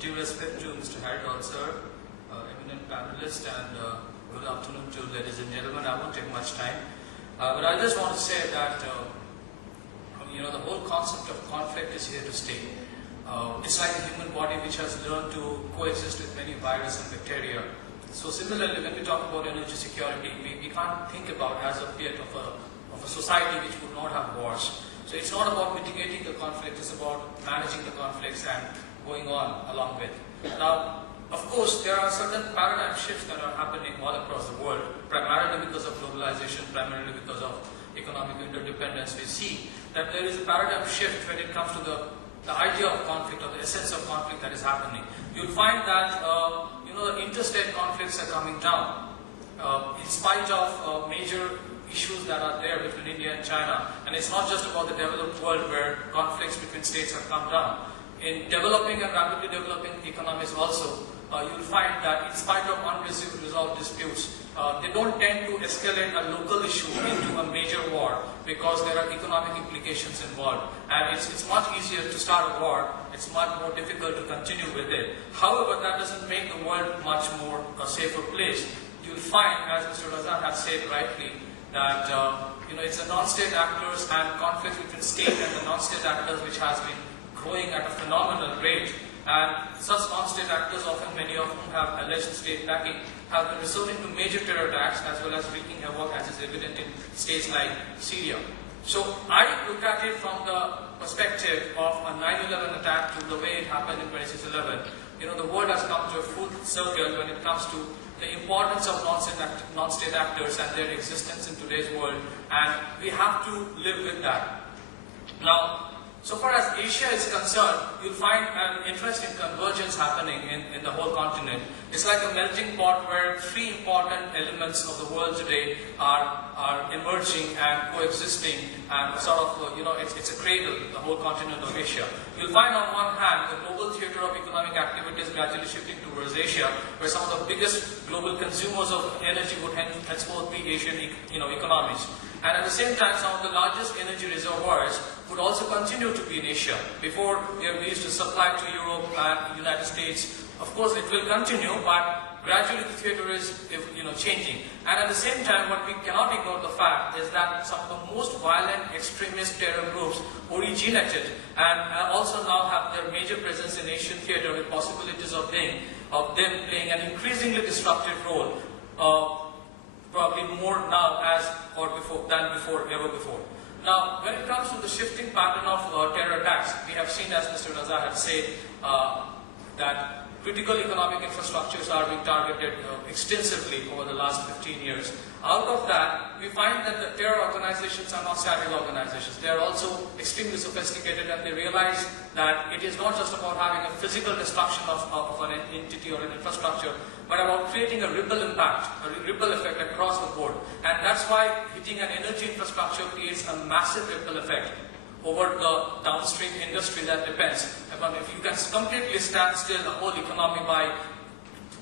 due respect to Mr. Haridol sir, eminent panelist, and good afternoon to ladies and gentlemen. I won't take much time, but I just want to say that the whole concept of conflict is here to stay. It's like the human body which has learned to coexist with many viruses and bacteria. So similarly, when we talk about energy security, we can't think about as of yet of a society which would not have wars. So it's not about mitigating the conflict, it's about managing the conflicts and going on along with. Now, of course, there are certain paradigm shifts that are happening all across the world, primarily because of globalization, primarily because of economic interdependence. We see that there is a paradigm shift when it comes to the idea of conflict or the essence of conflict that is happening. You'll find that the interstate conflicts are coming down in spite of major issues that are there between India and China. And it's not just about the developed world where conflicts between states have come down. In developing and rapidly developing economies also, you'll find that in spite of unresolved disputes, they don't tend to escalate a local issue into a major war because there are economic implications involved. And it's much easier to start a war, it's much more difficult to continue with it. However, that doesn't make the world much more a safer place. You'll find, as Mr. Raza has said rightly, that it's the non-state actors and conflicts between state and the non-state actors which has been growing at a phenomenal rate. And such non-state actors, often many of whom have alleged state backing, have been resorting to major terror attacks as well as wreaking havoc, as is evident in states like Syria. So I look at it from the perspective of a 9/11 attack to the way it happened in 26/11. The world has come to a full circle when it comes to the importance of non-state actors and their existence in today's world, and we have to live with that. Now, so far as Asia is concerned, you'll find an interesting convergence happening in the whole continent. It's like a melting pot where three important elements of the world today are emerging and coexisting, and sort of, it's a cradle, the whole continent of Asia. You'll find on one hand the global theater of economic activities gradually shifting towards Asia, where some of the biggest global consumers of energy would henceforth be Asian economies. And at the same time, some of the largest energy reservoirs would also continue to be in Asia. Before, we used to supply to Europe and the United States. Of course, it will continue, but gradually the theater is changing. And at the same time, what we cannot ignore the fact is that some of the most violent extremist terror groups originated and also now have their major presence in Asian theater, with possibilities of them playing an increasingly disruptive role. Probably more now than ever before. Now, when it comes to the shifting pattern of terror attacks, we have seen, as Mr. Raza had said, that critical economic infrastructures are being targeted extensively over the last 15 years. Out of that, we find that the terror organizations are not static organizations. They are also extremely sophisticated, and they realize that it is not just about having a physical destruction of an entity or an infrastructure, but about creating a ripple impact, a ripple effect across the board. And that's why hitting an energy infrastructure creates a massive ripple effect over the downstream industry that depends. But if you can completely stand still the whole economy by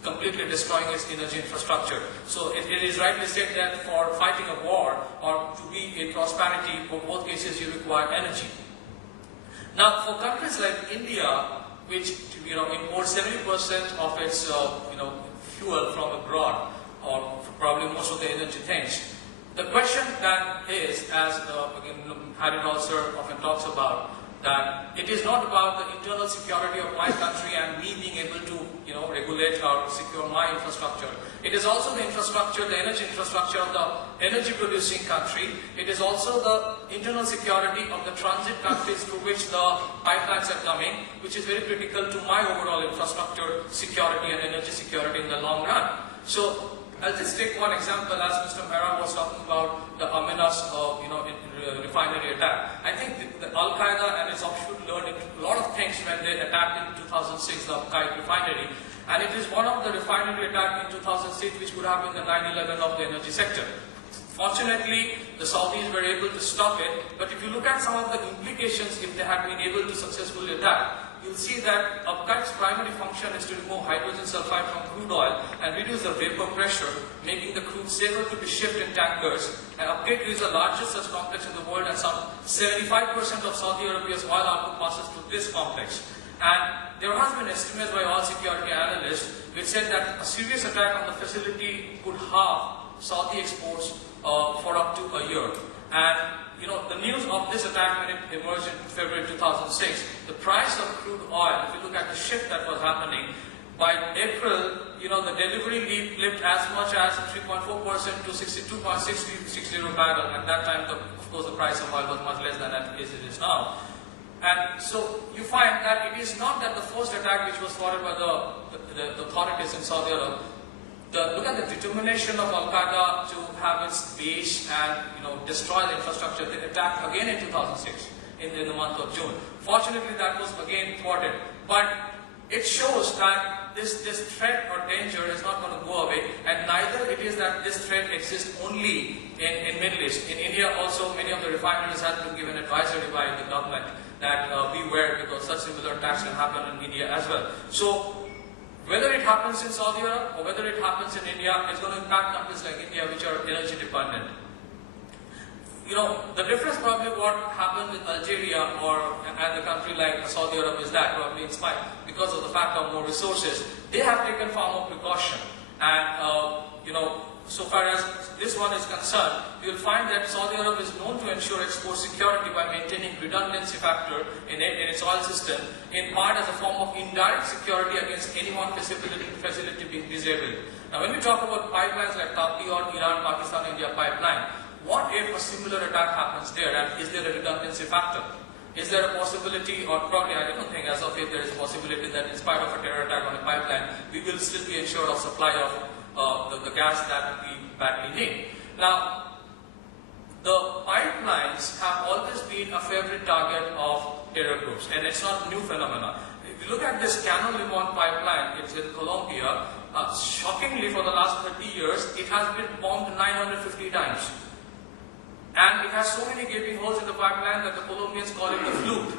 completely destroying its energy infrastructure. So it is rightly said that for fighting a war or to be in prosperity, for both cases you require energy. Now, for countries like India, which imports 70% of its fuel from abroad, or probably most of the energy things, the question that is, as Haridol sir often talks about, that it is not about the internal security of my country and me being able to regulate or secure my infrastructure. It is also the infrastructure, the energy infrastructure of the energy producing country. It is also the internal security of the transit countries through which the pipelines are coming, which is very critical to my overall infrastructure security and energy security in the long run. So I'll just take one example, as Mr. Mehra was talking about the Amenas refinery attack. I think the Al-Qaeda and its offshoot learned a lot of things when they attacked in 2006 the Al-Qaeda refinery. And it is one of the refinery attack in 2006 which would have been the 9/11 of the energy sector. Fortunately, the Saudis were able to stop it, but if you look at some of the implications if they had been able to successfully attack, you'll see that upkite's primary function is to remove hydrogen sulfide from crude oil and reduce the vapor pressure, making the crude safer to be shipped in tankers. And upkite is the largest such complex in the world, and some 75% of Saudi Arabia's oil output passes through this complex. And there has been estimates by all security analysts which said that a serious attack on the facility could halve Saudi exports for up to a year. And the news of this attack when it emerged in February 2006, the price of crude oil, if you look at the shift that was happening, by April, the delivery leaped as much as 3.4% to 62.60 barrel. At that time, of course, the price of oil was much less than it is now. And so you find that it is not that the first attack which was thwarted by the authorities in Saudi Arabia. Look at the determination of Al-Qaeda to have its base and destroy the infrastructure. They attacked again in 2006 in the month of June. Fortunately, that was again thwarted. But it shows that this threat or danger is not going to go away, and neither it is that this threat exists only in Middle East. In India also, many of the refineries have been given advisory by the government that beware, because such similar attacks can happen in India as well. So whether it happens in Saudi Arabia or whether it happens in India, it's going to impact countries like India which are energy dependent. The difference probably what happened with Algeria and a country like Saudi Arabia is that probably in spite, because of the fact of more resources, they have taken far more precaution. And so far as this one is concerned, you will find that Saudi Arabia is known to ensure export security by maintaining redundancy factor in its oil system, in part as a form of indirect security against any one facility being disabled. Now when we talk about pipelines like Tapi or Iran-Pakistan-India pipeline, what if a similar attack happens there, and is there a redundancy factor? Is there a possibility, or probably I don't think as of yet there is a possibility that in spite of a terror attack on a pipeline, we will still be ensured of supply of the gas that we badly need. Now, the pipelines have always been a favorite target of terror groups, and it's not a new phenomenon. If you look at this Cano Limon pipeline, it's in Colombia. Shockingly, for the last 30 years, it has been bombed 950 times. And it has so many gaping holes in the pipeline that the Colombians call it the flute.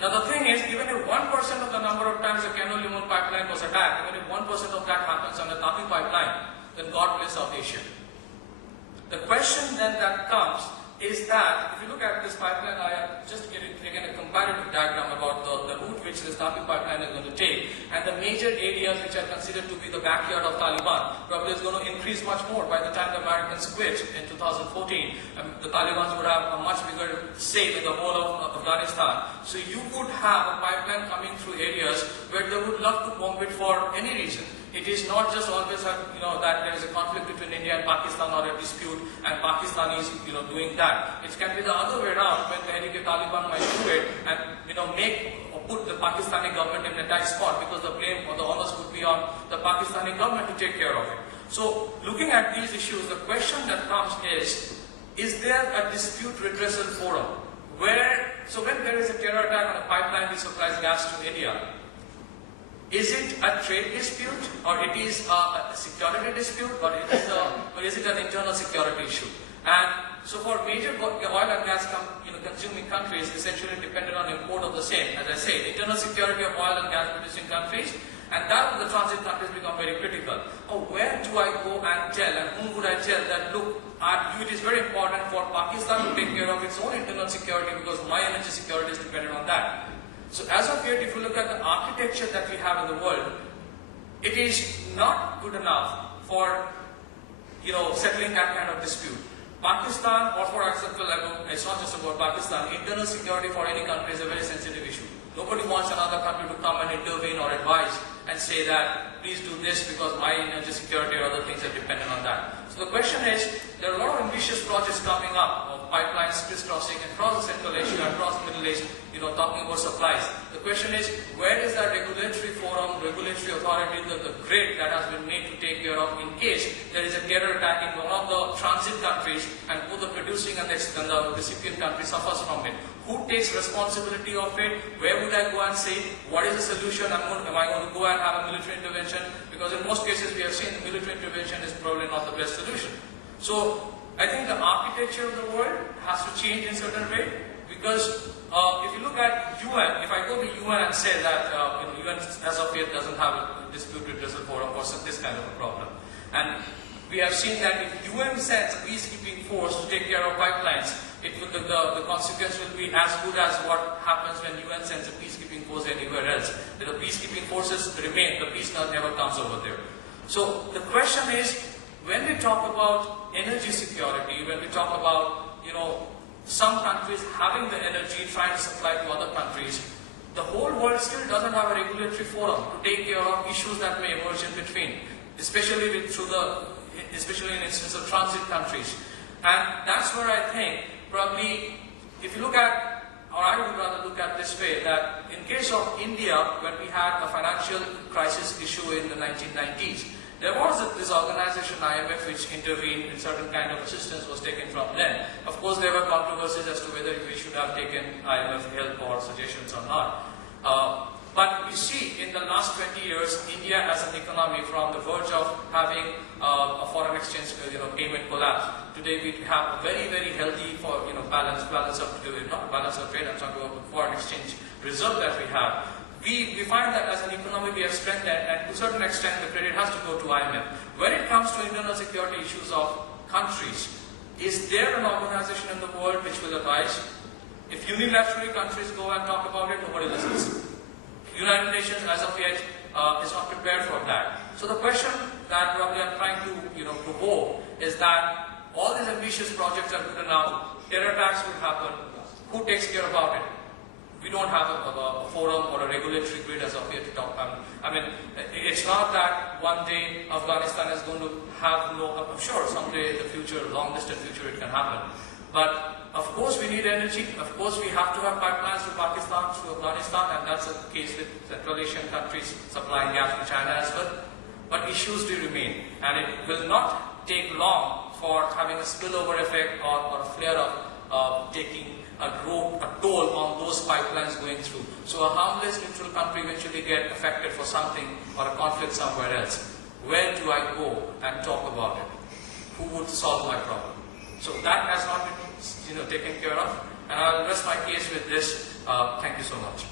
Now the thing is, even if 1% of the number of times the Cano Limon pipeline was attacked, even if 1% of that happens on the Tapi pipeline, then God bless South Asia. The question then that comes is that, if you look at this pipeline, I have just taken a comparative diagram about the route which this Tapi pipeline is going to take, and the major areas which are considered to be the backyard of Taliban probably is going to increase much more by the time the Americans quit in 2014. The Taliban would have a much bigger say in the whole of Afghanistan. So you would have a pipeline coming through areas where they would love to bomb it for any reason. It is not just always that there is a conflict between India and Pakistan or a dispute, and Pakistan is doing that. It can be the other way around, when the Taliban might do it and put the Pakistani government in a tight spot, because the blame or the onus would be on the Pakistani government to take care of it. So looking at these issues, the question that comes is there a dispute redressal forum where, so when there is a terror attack on a pipeline which supplies gas to India, is it a trade dispute, or it is a security dispute, or is it an internal security issue? And so for major oil and gas consuming countries, essentially dependent on import of the same, as I say, internal security of oil and gas producing countries, and that of the transit countries become very critical. Where do I go and tell, and whom would I tell that, look, it is very important for Pakistan to take care of its own internal security, because my energy security is dependent on that. So as of yet, if you look at the architecture that we have in the world, it is not good enough for settling that kind of dispute. Pakistan, or for example, it's not just about Pakistan, internal security for any country is a very sensitive issue. Nobody wants another country to come and intervene or advise and say that, please do this because my energy security or other things are dependent on that. So the question is, there are a lot of ambitious projects coming up of pipelines crisscrossing across the Central Asia, across the Middle East, talking about supplies. The question is, where is that regulatory forum, regulatory authority, the grid that has been made to take care of in case there is a terror attack in one of the transit countries and both the producing and the recipient country suffers from it? Who takes responsibility of it? Where would I go and say, what is the solution? Am I going to go and have a military intervention? Because in most cases we have seen the military intervention is probably not the best solution. So I think the architecture of the world has to change in a certain way, because if you look at UN, if I go to UN and say that UN as of yet doesn't have a dispute redressal forum for this kind of a problem, and we have seen that if UN sends a peacekeeping force to take care of pipelines, the consequence will be as good as what happens when UN sends a peacekeeping force anywhere else. If the peacekeeping forces remain, the peace never comes over there. So the question is, when we talk about energy security, when we talk about, some countries having the energy trying to supply to other countries, the whole world still doesn't have a regulatory forum to take care of issues that may emerge in between, especially in instance of transit countries. And that's where I think probably, if you look at, or I would rather look at this way, that in case of India, when we had a financial crisis issue in the 1990s, there was this organization IMF which intervened in certain kind of assistance was taken from them. Of course, there were controversies as to whether we should have taken IMF help or suggestions or not. But we see in the last 20 years, India as an economy, from the verge of having a foreign exchange payment collapse. Today we have a very, very healthy balance of trade. I'm talking about foreign exchange reserve that we have. We find that as an economy we have strengthened, and to a certain extent the credit has to go to IMF. When it comes to internal security issues of countries, is there an organization in the world which will advise? If unilaterally countries go and talk about it, nobody listens. United Nations as of yet is not prepared for that. So the question that probably I'm trying to provoke is that all these ambitious projects are good enough, terror attacks will happen, who takes care about it? We don't have a forum or a regulatory grid as of yet to talk about. I mean, it's not that one day Afghanistan is going to have I'm sure someday in the future, long distant future, it can happen. But of course we need energy. Of course we have to have pipelines to Pakistan, to Afghanistan, and that's the case with Central Asian countries supplying gas to China as well. But issues do remain, and it will not take long for having a spillover effect or a flare-up taking a toll on those pipelines going through. So a harmless neutral country eventually get affected for something or a conflict somewhere else. Where do I go and talk about it? Who would solve my problem? So that has not been taken care of, and I'll rest my case with this. Thank you so much.